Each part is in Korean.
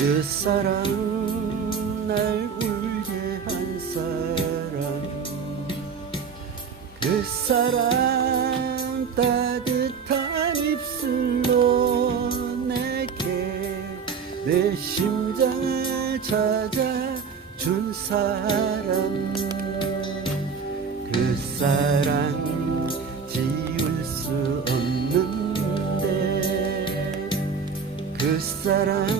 그 사람 날 울게 한 사람. 그 사람 따뜻한 입술로 내게 내 심장을 찾아준 사람. 그 사랑 지울 수 없는데 그 사랑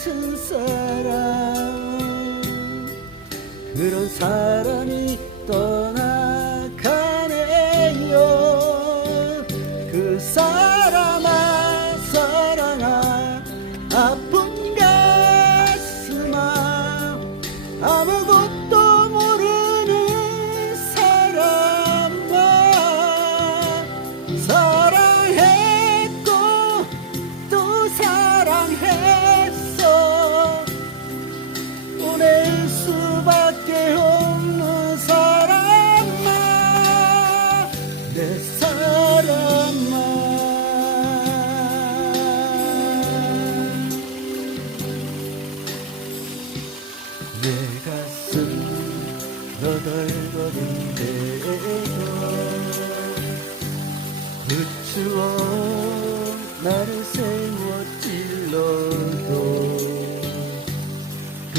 같은 사람. 그런 사람이 떠나가네요. 그 사람.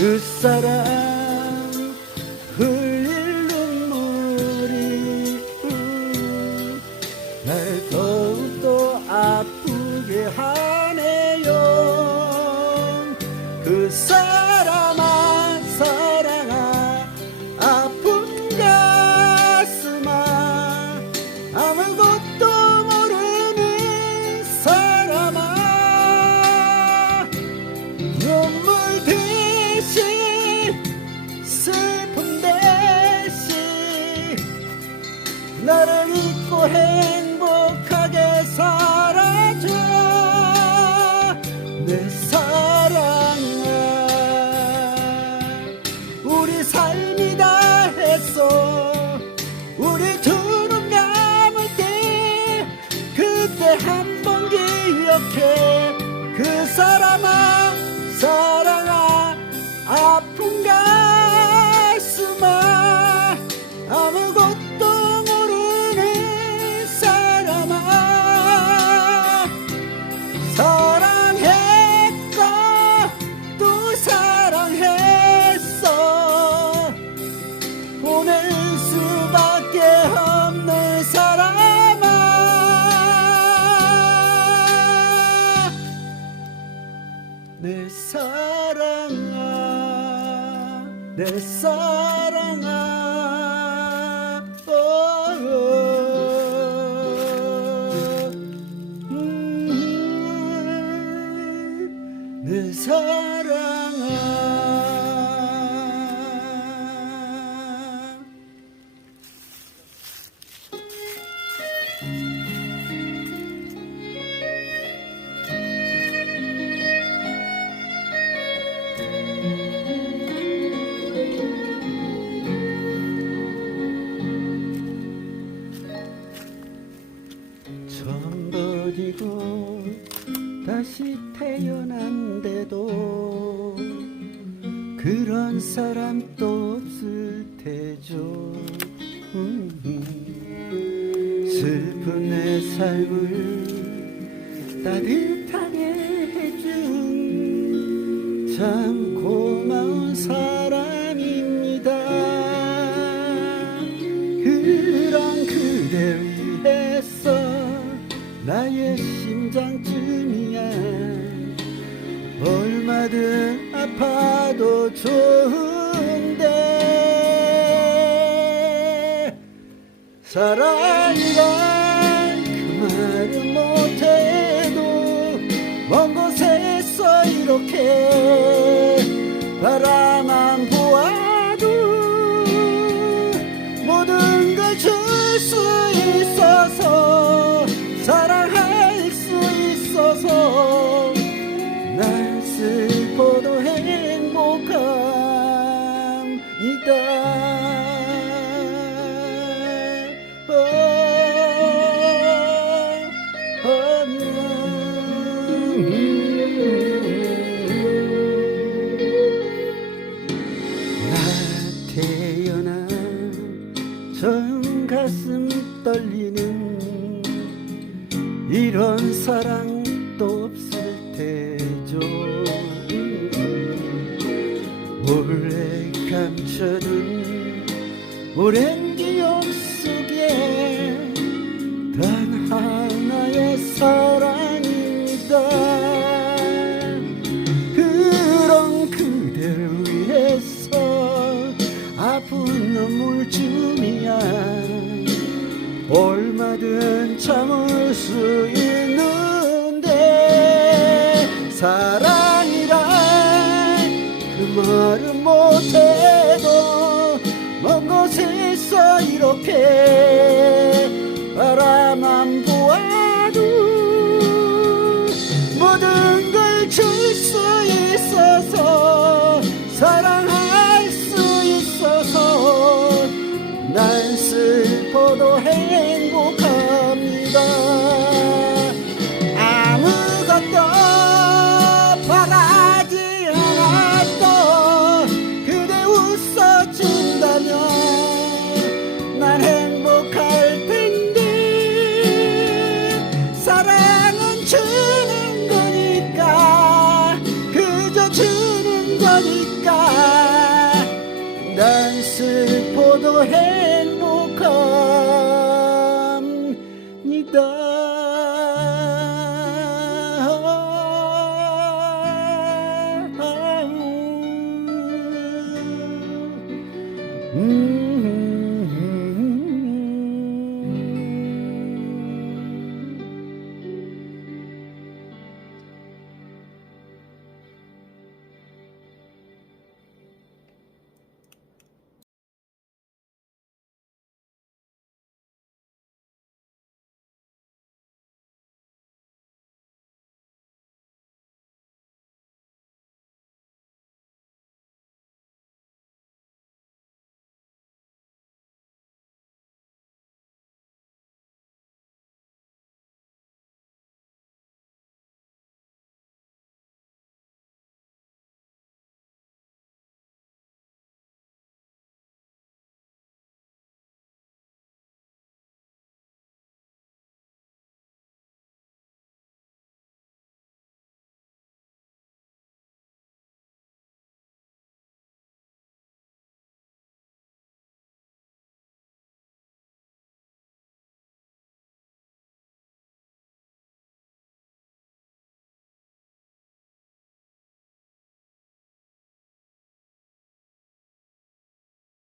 Who said up? 내 사랑아 오, 오, 음, 내 사랑. 다시 태어난데도 그런 사람 또 없을 테죠. 슬픈 내 삶을 따뜻하게 해준 참 나는 아파도 좋은데 사랑이란 오랜 기억 속에 단 하나의 사랑이다. 그런 그댈 위해서 아픈 눈물쯤이야. 얼마든 참을 수 있다 Mom. true.